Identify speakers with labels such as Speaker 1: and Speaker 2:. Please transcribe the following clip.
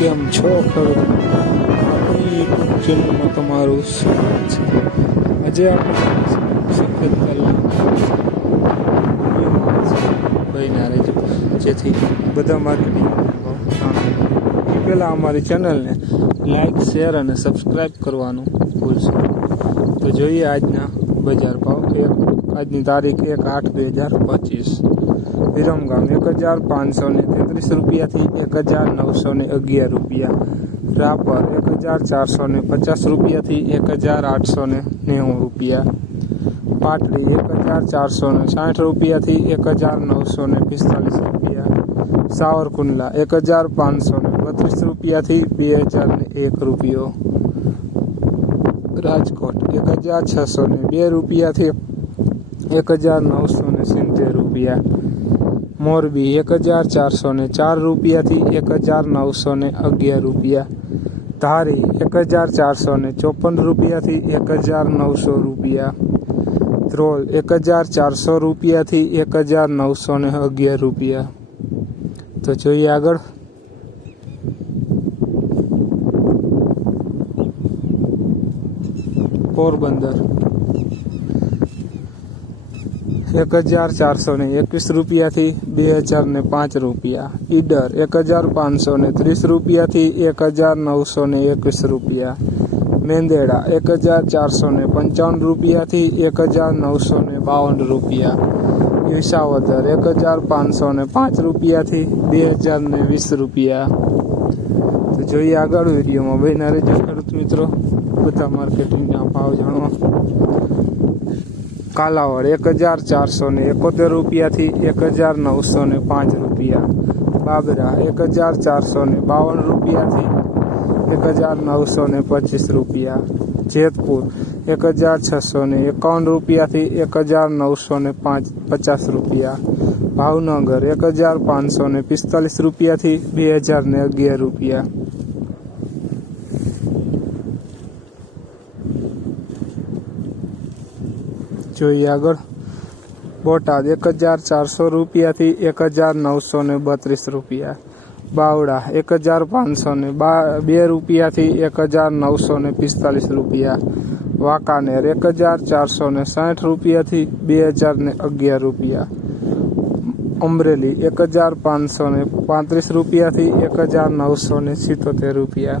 Speaker 1: કેમ છો ખેડૂત આપણી યુટ્યુબ તમારું સ્વાગત છે. આજે આપણે સફેદ બહીના જેથી બધા માર્કેટિંગ એ પહેલાં અમારી ચેનલને લાઈક, શેર અને સબસ્ક્રાઈબ કરવાનું ભૂલશો. તો જોઈએ આજના બજાર ભાવ એક આજની તારીખ એક આઠ બે હજાર પચીસ. વિરમગામ એક હજાર પાંચસો ને તેત્રીસ રૂપિયાથી એક હજાર નવસો ને અગિયાર રૂપિયા. રાપર એક હજાર ચારસો ને પચાસ રૂપિયાથી એક હજાર આઠસો ને નેવું રૂપિયા. પાટડી એક હજાર ચારસો ને સાઠ રૂપિયાથી એક હજાર નવસો ને પિસ્તાલીસ રૂપિયા. સાવરકુંડલા એક હજાર પાંચસો ને બત્રીસ રૂપિયાથી બે હજાર ને એક રૂપિયો. રાજકોટ એક હજાર છસો ને બે રૂપિયાથી એક હજાર નવસો ને સિત્તેર રૂપિયા. મોરબી એક હજાર ચારસો ને ચાર રૂપિયાથી એક હજાર નવસો ને અગિયાર રૂપિયા. ધારી એક હજાર ચારસો ને ચોપન રૂપિયાથી એક હજાર નવસો રૂપિયા. ધ્રોલ એક હજાર ચારસો રૂપિયાથી એક હજાર નવસો ને અગિયાર રૂપિયા. તો જોઈએ આગળ. પોરબંદર. એક હજાર ચારસો ને એકવીસ રૂપિયાથી બે હજાર ને પાંચ રૂપિયા. ઈડર એક હજાર પાંચસો ને ત્રીસ રૂપિયાથી એક હજાર નવસો ને એકવીસ રૂપિયા. મેંદેડા એક હજાર ચારસો ને પંચાવન રૂપિયાથી એક હજાર નવસો ને બાવન રૂપિયા. વિસાવદર એક હજાર પાંચસો ને પાંચ રૂપિયાથી બે હજાર ને વીસ રૂપિયા. તો જોઈએ આગળ વિડીયોમાં. બહેના રહેજો ખેડૂત મિત્રો, બધા માર્કેટિંગના ભાવ જાણવા. કાલાવડ એક હજાર ચારસો ને એકોતેર રૂપિયાથી એક હજાર નવસો ને પાંચ રૂપિયા. બાબરા એક હજાર ચારસો ને બાવન રૂપિયાથી એક હજાર નવસો ને પચીસ રૂપિયા. જેતપુર એક હજાર છસો ને એકાવન રૂપિયાથી એક હજાર નવસો ને પાંચ પચાસ રૂપિયા. ભાવનગર એક હજાર પાંચસો ને પિસ્તાલીસ રૂપિયાથી બે હજાર ને અગિયાર રૂપિયા. જોઈએ આગળ. બોટાદ એક હજાર ચારસો રૂપિયાથી એક હજાર નવસો ને બત્રીસ રૂપિયા. બાવડા એક હજાર પાંચસો ને બા, બે રૂપિયાથી એક હજાર નવસો ને પિસ્તાલીસ રૂપિયા. વાંકાનેર એક હજાર ચારસો ને સાઠ રૂપિયાથી બે હજાર ને અગિયાર રૂપિયા. અમરેલી એક હજાર પાંચસો ને પાંત્રીસ રૂપિયાથી એક હજાર નવસો ને સિત્તોતેર રૂપિયા.